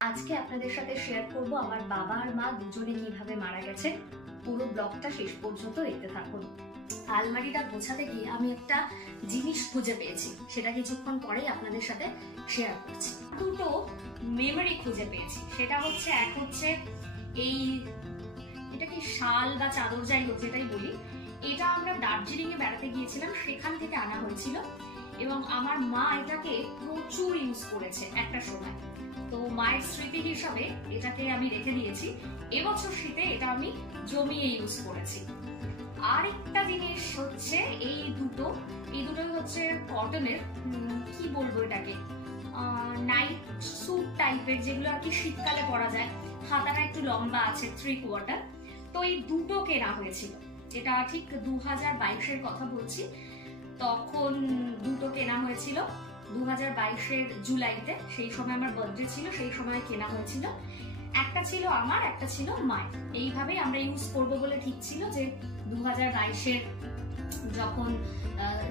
আজকে আপনাদের সাথে শেয়ার করব আমার বাবা আর মা দুজনে কিভাবে মারা গেছে। পুরো ব্লগটা শেষ পর্যন্ত দেখতে থাকুন। আলমারিটা গোছাতে গিয়ে আমি একটা জিনিস খুঁজে পেয়েছি, সেটা কিছুক্ষণ পরেই আপনাদের সাথে শেয়ার করছি। দুটো মেমোরি খুঁজে পেয়েছি, সেটা হচ্ছে এক হচ্ছে এটা কি শাল বা চাদর যাই হোক যেটাই বলি, এটা আমরা দার্জিলিং এ বেড়াতে গিয়েছিলাম, সেখান থেকে আনা হয়েছিল এবং আমার মা এটাকে প্রচুর ইউজ করেছে একটা সময়। তো মায়ের স্মৃতি হিসাবে এটাকে আমি রেখে দিয়েছি। এবছর শীতে এটা আমি জমিয়ে ইউজ করেছি। আরেকটা জিনিস হচ্ছে এই দুটো হচ্ছে কটনের, কি বলবো এটাকে, নাইট স্যুট টাইপের, যেগুলো আর কি শীতকালে পরা যায়। হাতাটা একটু লম্বা আছে, 3/4। তো এই দুটো কেনা হয়েছিল, এটা ঠিক 2022-এর কথা বলছি। তখন দুটো কেনা হয়েছিল 2022-এর জুলাইতে, সেই সময় আমার বার্থডে ছিল, সেই সময় কেনা হয়েছিল। একটা ছিল আমার, একটা ছিল মায়ের। এইভাবেই আমরা ইউজ করবো বলে ঠিক ছিল যে 2022-এর যখন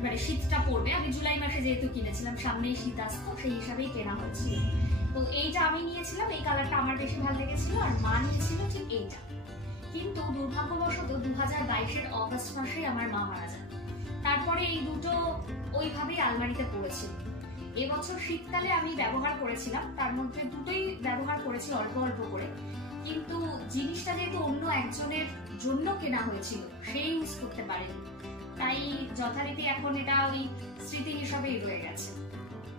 মানে শীতটা পড়বে, আমি জুলাই মাসে যেহেতু কিনেছিলাম, সামনেই শীত আসতো, সেই হিসাবেই কেনা হয়েছিল। তো এইটা আমি নিয়েছিলাম, এই কালারটা আমার বেশি ভালো লেগেছিল, আর মা নিয়েছিল ঠিক এইটা। কিন্তু দুর্ভাগ্যবশত 2022-এর অগস্ট মাসে আমার মা মারা যায়। তারপরে এই দুটো ওইভাবেই আলমারিতে পড়েছিল। এবছর শীতকালে আমি ব্যবহার করেছিলাম, তার মধ্যে দুটোই ব্যবহার করেছি অল্প অল্প করে, কিন্তু জিনিসটা যেহেতু অন্য একজনের জন্য কেনা হয়েছিল, সে ইউজ করতে পারেনি, তাই যথারীতি এখন এটা ওই স্মৃতি হিসাবেই রয়ে গেছে।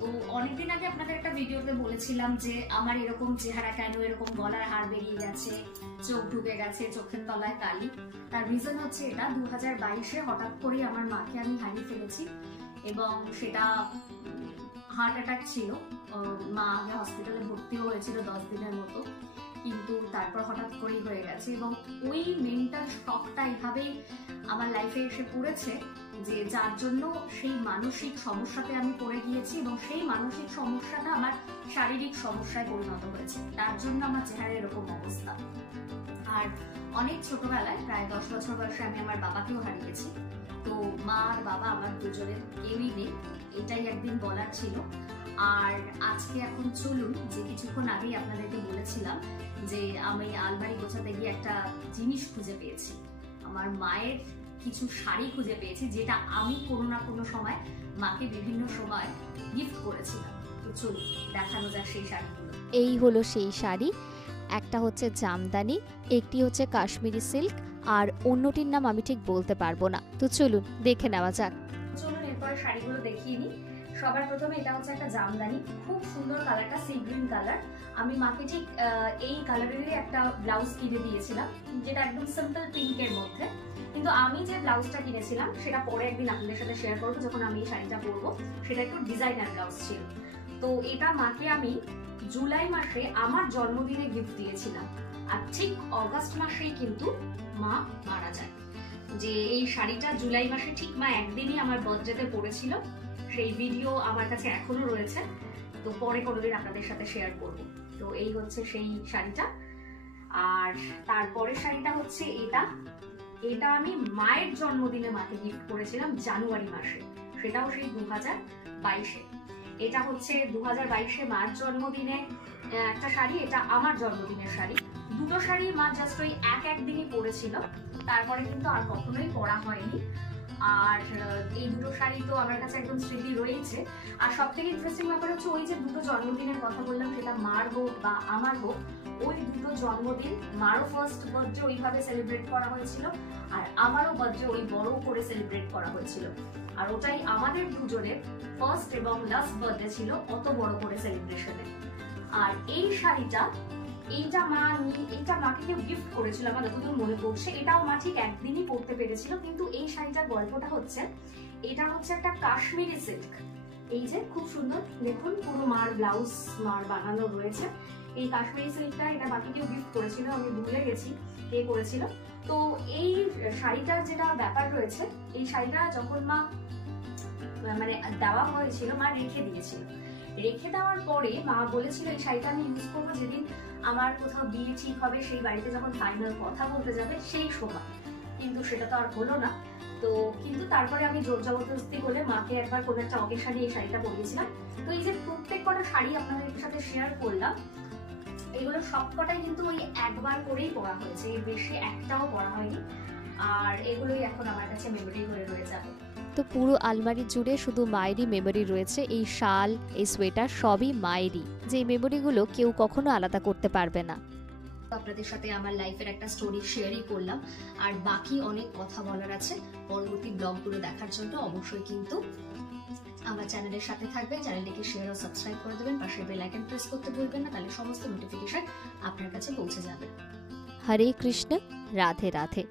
তো অনেকদিন আগে আপনাদের একটা ভিডিওতে বলেছিলাম যে আমার এরকম চেহারা কেন, এরকম গলার হাড় বেরিয়ে গেছে, চোখ ঢুকে গেছে, চোখের তলায় কালি। তার রিজন হচ্ছে এটা, 2022-এ হঠাৎ করেই আমার মাকে আমি হারিয়ে ফেলেছি এবং সেটা হার্ট অ্যাটাক ছিল। মা আগে হসপিটালে ভর্তিও হয়েছিল 10 দিনের মতো, কিন্তু তারপর হঠাৎ করেই হয়ে গেছে। এবং ওই মেন্টাল শকটা এইভাবেই আমার লাইফে এসে পড়েছে যে যার জন্য সেই মানসিক সমস্যাতে আমি পড়ে গিয়েছি, এবং সেই মানসিক সমস্যাটা আমার শারীরিক সমস্যায় পরিণত হয়েছে। তার জন্য আমার চেহারা এরকম অবস্থা। আর অনেক ছোটবেলায়, প্রায় 10 বছর বয়সে আমি আমার বাবাকেও হারিয়েছি। তো মা আর বাবা আমার দুজনের কেউই নেই, এটাই একদিন বলার ছিল। আর আজকে এখন চলুন, যে কিছুক্ষণ আগেই আপনাদেরকে বলেছিলাম যে আমি আলমারি গোছাতে গিয়ে একটা জিনিস খুঁজে পেয়েছি। আমার মায়ের কিছু শাড়ি খুঁজে পেয়েছি, যেটা আমি কোনো না কোনো সময় মাকে বিভিন্ন সময় গিফট করেছিলাম। তো চলুন দেখানো যাক সেই শাড়িগুলো। এই হলো সেই শাড়ি। একটা হচ্ছে জামদানি, একটি হচ্ছে কাশ্মীরি সিল্ক, আর অন্যটির নাম আমি ঠিক বলতে পারবো না। তো চলুন দেখে নেওয়া যাক। চলুন এরপরে শাড়িগুলো দেখিয়ে নিই। সবার প্রথমে এটা হচ্ছে একটা জামদানি, খুব সুন্দর কালারটা, সি গ্রিন কালার। আমি মাকে ঠিক এই কালারেরই একটা ব্লাউজ কিনে দিয়েছিলাম, যেটা একদম সিম্পল পিঙ্কের মধ্যে। কিন্তু আমি যে ব্লাউজটা কিনেছিলাম সেটা পরে একদিন আপনাদের সাথে শেয়ার করবো, যখন আমি এই শাড়িটা পরবো। সেটা একটু ডিজাইনার ব্লাউজ ছিল। তো এটা মাকে আমি জুলাই মাসে আমার জন্মদিনে গিফট দিয়েছিলাম, আর ঠিক অগাস্ট মাসেই কিন্তু মা মারা যায়। যে এই শাড়িটা জুলাই মাসে ঠিক মা একদিনই আমার বার্থডেতে পরেছিল, সেই ভিডিও আমার কাছে এখনো রয়েছে। তো পরে কোনোদিন আপনাদের সাথে শেয়ার করব। তো এই হচ্ছে সেই শাড়িটা। আর তারপরের শাড়িটা হচ্ছে এটা আমি মায়ের জন্মদিনে মাকে গিফট করেছিলাম জানুয়ারি মাসে, সেটাও সেই 2022-এ। এটা হচ্ছে 2022-এ মার জন্মদিনে একটা শাড়ি, এটা আমার জন্মদিনের শাড়ি। দুটো শাড়ি মা জাস্ট ওই একদিনই পরেছিল, তারপরে কিন্তু আর কখনোই পরা হয়নি। আর এই দুটো শাড়ি তো আমার কাছে একদম স্মৃতি রয়েছে। আর সব থেকে ইন্টারেস্টিং ব্যাপার হচ্ছে, ওই যে দুটো জন্মদিনের কথা বললাম, সেটা মার হোক বা আমার হোক, ওই দুটো জন্মদিন মারও ফার্স্ট বার্থডে ওইভাবে সেলিব্রেট করা হয়েছিল, আর আমারও বার্থডে ওই বড় করে সেলিব্রেট করা হয়েছিল। আর ওটাই আমাদের দুজনের ফার্স্ট এবং লাস্ট বার্থডে ছিল অত বড় করে সেলিব্রেশনে। আর এই শাড়িটা, এইটা মাকে কেউ গিফট করেছিল আমার যতদূর মনে পড়ছে। এটাও মা ঠিক একদিনই পরতে পেরেছিল। কিন্তু এই শাড়িটার গল্পটা হচ্ছে, এটা হচ্ছে একটা কাশ্মীরি সিল্ক। এই যে খুব সুন্দর, দেখুন পুরো মার ব্লাউজ মার বানানো রয়েছে। এই কাশ্মীরি সিল্কটা এটা মাকে কেউ গিফট করেছিল, আমি ভুলে গেছি কে করেছিল। তো এই শাড়িটার যেটা ব্যাপার রয়েছে, এই শাড়িটা যখন মা মানে দেওয়া হয়েছিল, মা রেখে দিয়েছিল। রেখে দেওয়ার পরে মা বলেছিল এই শাড়িটা আমি ইউজ করবো যেদিন আমার কোথাও বিয়ে ঠিক হবে, সেই বাড়িতে যখন ফাইনাল কথা বলতে যাবে সেই সময়। কিন্তু সেটা তো আর হলো না। তো কিন্তু তারপরে আমি জোর জবরদস্তি করে মাকে একবার কোনো একটা অকেশনে এই শাড়িটা পরিয়েছিলাম। তো এই যে প্রত্যেক কটা শাড়ি আপনাদের সাথে শেয়ার করলাম, এগুলো সবকটাই কিন্তু ওই একবার করেই পরা হয়েছে, এর বেশি একটাও পরা হয়নি। আর এগুলোই এখন আমার কাছে মেমোরি হয়ে রয়ে যাবে। তো পুরো আলমারি জুড়ে শুধু মায়েরই মেমোরি রয়েছে, এই শাল, এই সোয়েটার সবই মায়েরই, যে মেমোরিগুলো কেউ কখনো আলাদা করতে পারবে না। আপনাদের সাথে আমার লাইফের একটা স্টোরি শেয়ারই করলাম, আর বাকি অনেক কথা বলার আছে। পরবর্তী ব্লগগুলো দেখার জন্য অবশ্যই কিন্তু আমার চ্যানেলের সাথে থাকবেন, চ্যানেলটিকে শেয়ার ও সাবস্ক্রাইব করে দেবেন, পাশে বেল আইকন প্রেস করতে ভুলবেন না, তাহলে সমস্ত নোটিফিকেশন আপনার কাছে পৌঁছে যাবে। হরে কৃষ্ণ, রাধে রাধে।